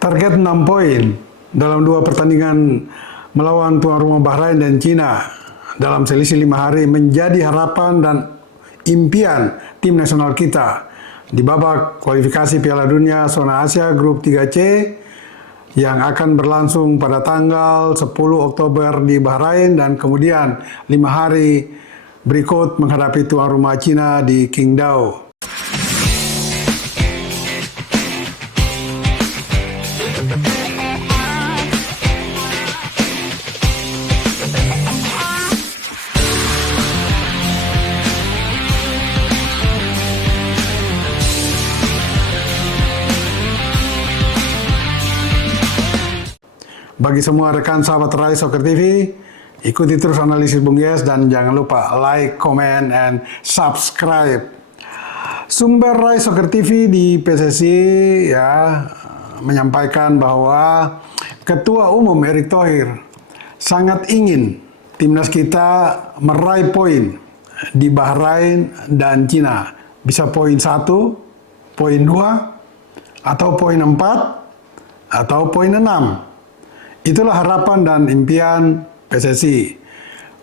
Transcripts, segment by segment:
Target 6 poin dalam 2 pertandingan melawan tuan rumah Bahrain dan Cina dalam selisih 5 hari menjadi harapan dan impian tim nasional kita di babak kualifikasi Piala Dunia Zona Asia Grup 3C yang akan berlangsung pada tanggal 10 Oktober di Bahrain dan kemudian 5 hari berikut menghadapi tuan rumah Cina di Qingdao. Bagi semua rekan sahabat Rai Soccer TV, ikuti terus analisis Bung Yes dan jangan lupa like, comment, and subscribe. Sumber Rai Soccer TV di PSSI ya menyampaikan bahwa Ketua Umum Erick Thohir sangat ingin timnas kita meraih poin di Bahrain dan Cina. Bisa poin 1, poin 2, atau poin 4, atau poin 6. Itulah harapan dan impian PSSI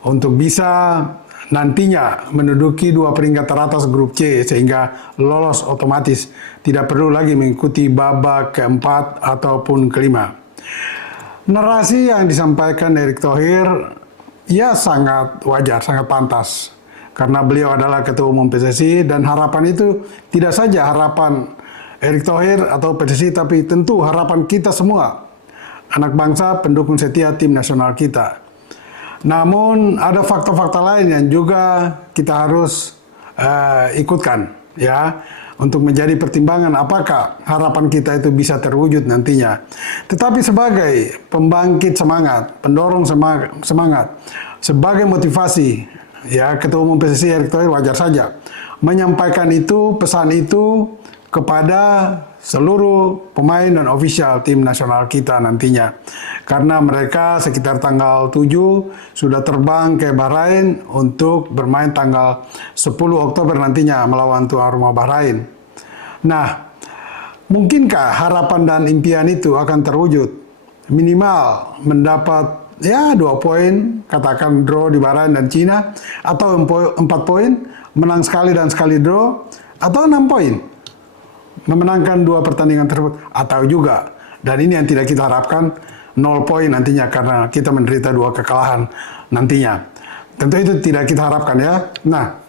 untuk bisa nantinya menduduki 2 peringkat teratas grup C sehingga lolos otomatis, tidak perlu lagi mengikuti babak keempat ataupun kelima. Narasi yang disampaikan Erick Thohir ya sangat wajar, sangat pantas karena beliau adalah Ketua Umum PSSI dan harapan itu tidak saja harapan Erick Thohir atau PSSI tapi tentu harapan kita semua, anak bangsa pendukung setia tim nasional kita. Namun ada fakta-fakta lain yang juga kita harus ikutkan ya untuk menjadi pertimbangan apakah harapan kita itu bisa terwujud nantinya. Tetapi sebagai pembangkit semangat, pendorong semangat, sebagai motivasi ya Ketua Umum PSSI Erick Thohir wajar saja menyampaikan itu, pesan itu kepada seluruh pemain dan ofisial tim nasional kita nantinya. Karena mereka sekitar tanggal 7 sudah terbang ke Bahrain untuk bermain tanggal 10 Oktober nantinya melawan tuan rumah Bahrain. Nah, mungkinkah harapan dan impian itu akan terwujud? Minimal mendapat ya 2 poin, katakan draw di Bahrain dan Cina, atau 4 poin, menang sekali dan sekali draw, atau 6 poin. Memenangkan 2 pertandingan tersebut, atau juga, dan ini yang tidak kita harapkan, 0 poin nantinya karena kita menderita 2 kekalahan nantinya. Tentu itu tidak kita harapkan ya. Nah,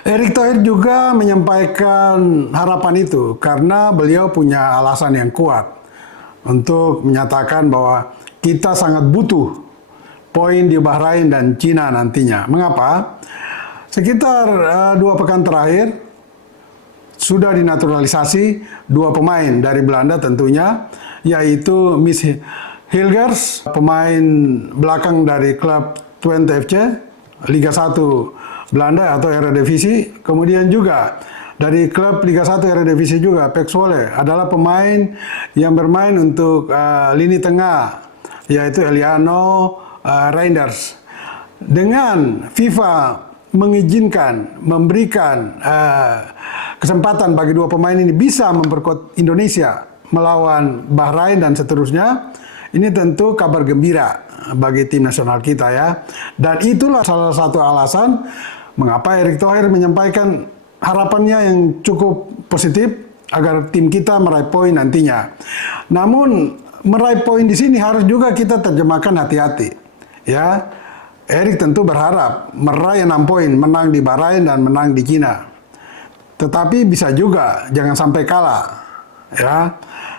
Erick Thohir juga menyampaikan harapan itu karena beliau punya alasan yang kuat untuk menyatakan bahwa kita sangat butuh poin di Bahrain dan Cina nantinya. Mengapa? Sekitar 2 pekan terakhir sudah dinaturalisasi 2 pemain dari Belanda tentunya, yaitu Miss Hilgers, pemain belakang dari klub Twente FC, Liga 1 Belanda atau Eredivisie, kemudian juga dari klub Liga 1 Eredivisie juga, Pek Zwolle, adalah pemain yang bermain untuk lini tengah, yaitu Eliano Reinders. Dengan FIFA mengizinkan, memberikan kesempatan bagi 2 pemain ini bisa memperkuat Indonesia melawan Bahrain dan seterusnya, ini tentu kabar gembira bagi tim nasional kita ya. Dan itulah salah satu alasan mengapa Erick Thohir menyampaikan harapannya yang cukup positif agar tim kita meraih poin nantinya. Namun meraih poin di sini harus juga kita terjemahkan hati-hati ya. Erick tentu berharap meraih 6 poin, menang di Bahrain dan menang di Cina. Tetapi bisa juga jangan sampai kalah ya.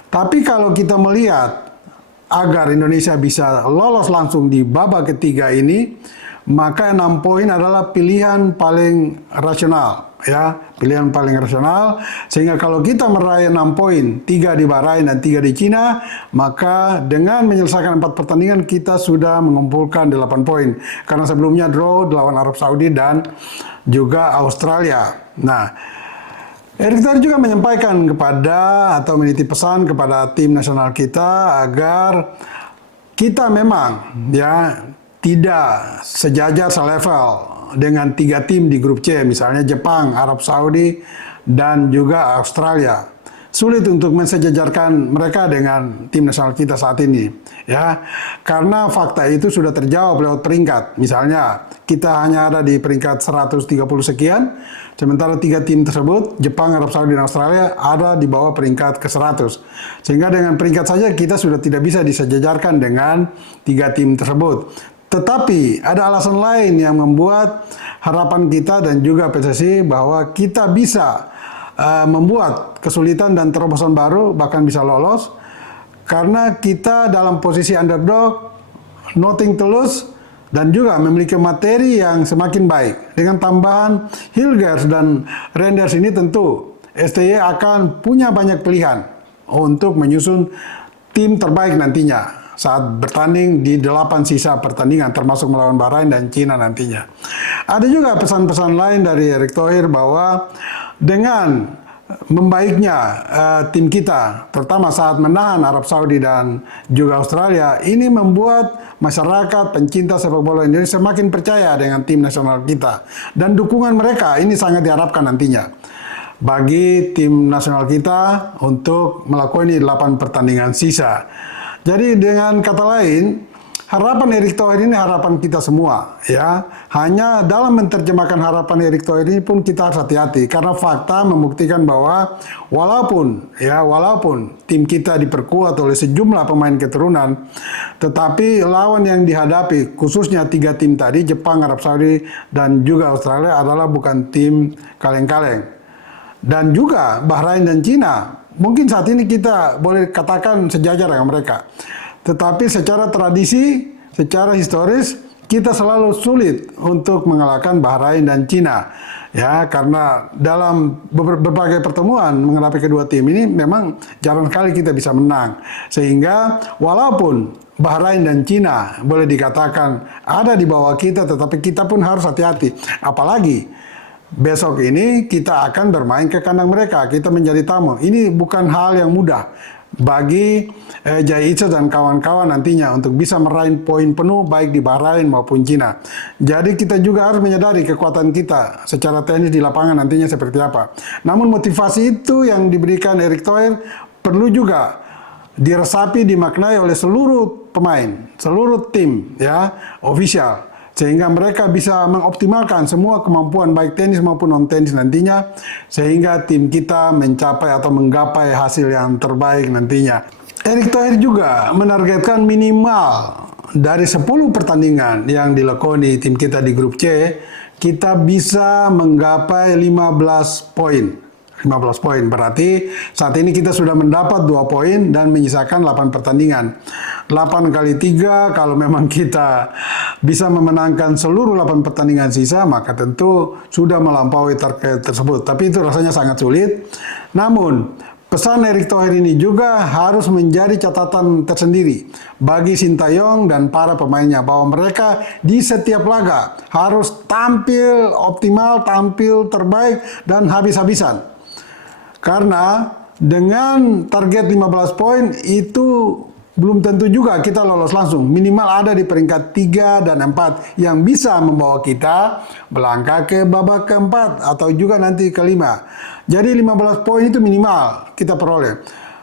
Tapi kalau kita melihat agar Indonesia bisa lolos langsung di babak ketiga ini, maka 6 poin adalah pilihan paling rasional ya, pilihan paling rasional. Sehingga kalau kita meraih 6 poin, 3 di Bahrain dan 3 di Cina, maka dengan menyelesaikan 4 pertandingan kita sudah mengumpulkan 8 poin. Karena sebelumnya draw lawan Arab Saudi dan juga Australia. Nah, Erick Thohir juga menyampaikan kepada atau menitip pesan kepada tim nasional kita agar kita memang ya tidak sejajar selevel dengan 3 tim di grup C, misalnya Jepang, Arab Saudi, dan juga Australia. sulit untuk mensejajarkan mereka dengan tim nasional kita saat ini, ya. Karena fakta itu sudah terjawab lewat peringkat. Misalnya, kita hanya ada di peringkat 130 sekian, sementara 3 tim tersebut, Jepang, Arab Saudi, dan Australia, ada di bawah peringkat ke-100. Sehingga dengan peringkat saja kita sudah tidak bisa disejajarkan dengan 3 tim tersebut. Tetapi ada alasan lain yang membuat harapan kita dan juga PSSI bahwa kita bisa membuat kesulitan dan terobosan baru, bahkan bisa lolos, karena kita dalam posisi underdog, nothing to lose, dan juga memiliki materi yang semakin baik. Dengan tambahan Hilgers dan Renders ini tentu STY akan punya banyak pilihan untuk menyusun tim terbaik nantinya saat bertanding di 8 sisa pertandingan, termasuk melawan Bahrain dan Cina nantinya. Ada juga pesan-pesan lain dari Erick Thohir bahwa dengan membaiknya tim kita, terutama saat menahan Arab Saudi dan juga Australia, ini membuat masyarakat pencinta sepak bola Indonesia semakin percaya dengan tim nasional kita. Dan dukungan mereka ini sangat diharapkan nantinya bagi tim nasional kita untuk melakukan 8 pertandingan sisa. Jadi dengan kata lain, harapan Erick Thohir ini harapan kita semua, ya. Hanya dalam menerjemahkan harapan Erick Thohir ini pun kita harus hati-hati, karena fakta membuktikan bahwa walaupun tim kita diperkuat oleh sejumlah pemain keturunan, tetapi lawan yang dihadapi khususnya 3 tim tadi, Jepang, Arab Saudi, dan juga Australia adalah bukan tim kaleng-kaleng. Dan juga Bahrain dan Cina, mungkin saat ini kita boleh katakan sejajar dengan mereka. Tetapi secara tradisi, secara historis, kita selalu sulit untuk mengalahkan Bahrain dan Cina. Ya, karena dalam berbagai pertemuan menghadapi kedua tim ini memang jarang sekali kita bisa menang. Sehingga walaupun Bahrain dan Cina boleh dikatakan ada di bawah kita, tetapi kita pun harus hati-hati. Apalagi besok ini kita akan bermain ke kandang mereka, kita menjadi tamu. Ini bukan hal yang mudah bagi Jai Ica dan kawan-kawan nantinya untuk bisa meraih poin penuh baik di Bahrain maupun Cina. Jadi kita juga harus menyadari kekuatan kita secara teknis di lapangan nantinya seperti apa. Namun motivasi itu yang diberikan Erick Thohir perlu juga diresapi, dimaknai oleh seluruh pemain, seluruh tim, ya, official. Sehingga mereka bisa mengoptimalkan semua kemampuan baik tenis maupun non-tenis nantinya, sehingga tim kita mencapai atau menggapai hasil yang terbaik nantinya. Erick Thohir juga menargetkan minimal dari 10 pertandingan yang dilakoni tim kita di grup C, kita bisa menggapai 15 poin. 15 poin, berarti saat ini kita sudah mendapat 2 poin dan menyisakan 8 pertandingan. 8 kali 3, kalau memang kita bisa memenangkan seluruh 8 pertandingan sisa, maka tentu sudah melampaui target tersebut. Tapi itu rasanya sangat sulit. Namun, pesan Erick Thohir ini juga harus menjadi catatan tersendiri bagi Sintayong dan para pemainnya, bahwa mereka di setiap laga harus tampil optimal, tampil terbaik, dan habis-habisan. Karena dengan target 15 poin itu belum tentu juga kita lolos langsung. Minimal ada di peringkat 3 dan 4 yang bisa membawa kita melangkah ke babak keempat atau juga nanti kelima. Jadi 15 poin itu minimal kita peroleh.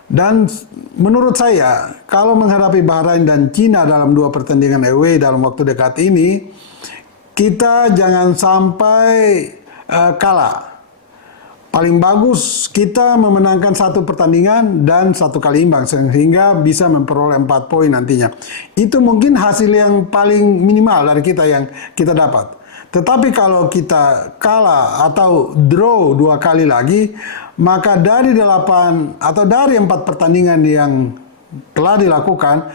Dan menurut saya, kalau menghadapi Bahrain dan Cina dalam 2 pertandingan away dalam waktu dekat ini, kita jangan sampai kalah. Paling bagus kita memenangkan 1 pertandingan dan 1 kali imbang, sehingga bisa memperoleh 4 poin nantinya. Itu mungkin hasil yang paling minimal dari kita yang kita dapat. Tetapi kalau kita kalah atau draw 2 kali lagi, maka dari 8 atau dari 4 pertandingan yang telah dilakukan,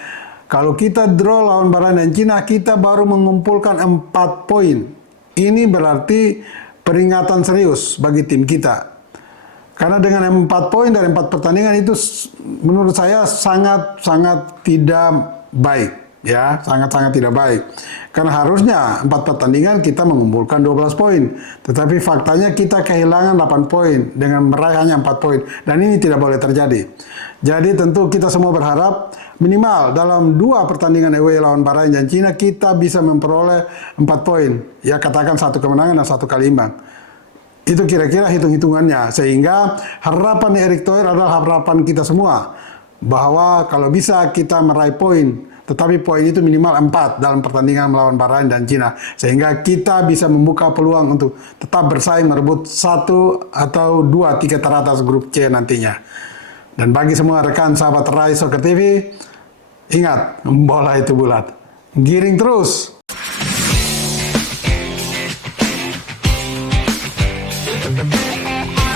kalau kita draw lawan Bahrain dan Cina, kita baru mengumpulkan 4 poin. Ini berarti peringatan serius bagi tim kita. Karena dengan 4 poin dari 4 pertandingan itu menurut saya sangat tidak baik, ya, sangat tidak baik. Karena harusnya 4 pertandingan kita mengumpulkan 12 poin, tetapi faktanya kita kehilangan 8 poin dengan meraih hanya 4 poin, dan ini tidak boleh terjadi. Jadi tentu kita semua berharap minimal dalam 2 pertandingan away lawan Bahrain dan Cina kita bisa memperoleh 4 poin, ya, katakan 1 kemenangan dan 1 kali imbang. Itu kira-kira hitung-hitungannya, sehingga harapan Erick Thohir adalah harapan kita semua, bahwa kalau bisa kita meraih poin, tetapi poin itu minimal 4 dalam pertandingan melawan Bahrain dan Cina, sehingga kita bisa membuka peluang untuk tetap bersaing merebut 1 atau 2 tiket teratas grup C nantinya. Dan bagi semua rekan sahabat Rai Soccer TV, ingat, bola itu bulat. Giring terus! Thank you.